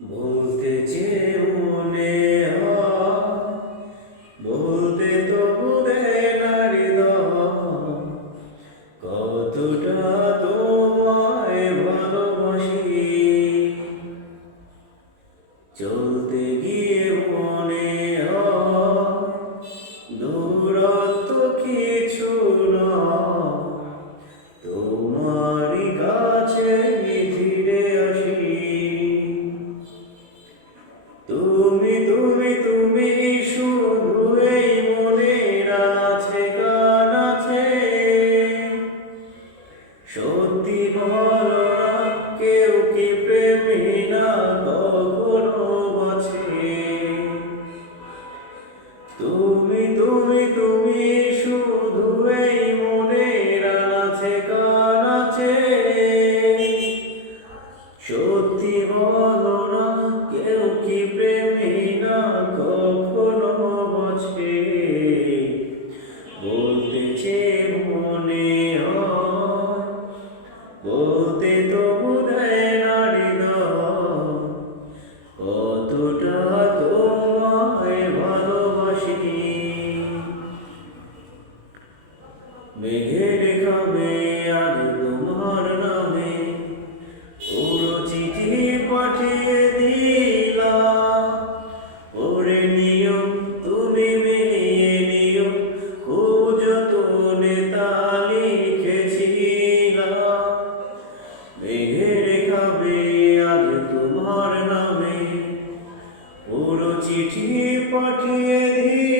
বলতে যে মনে বলতে তো বুঝে নারী কতটা তুমি তুমি তুমি শুধু এই মনে আছে কান আছে। সত্যি বলো না, কেউ কি প্রেমী খাবে আজ তোমার নামে পুরো চিঠি পাঠিয়ে দিলা তুমি নিও খুব যতনে তা লিখেছিলা মেঘের খাবে আজ তোমার নামে চিঠি পাঠিয়ে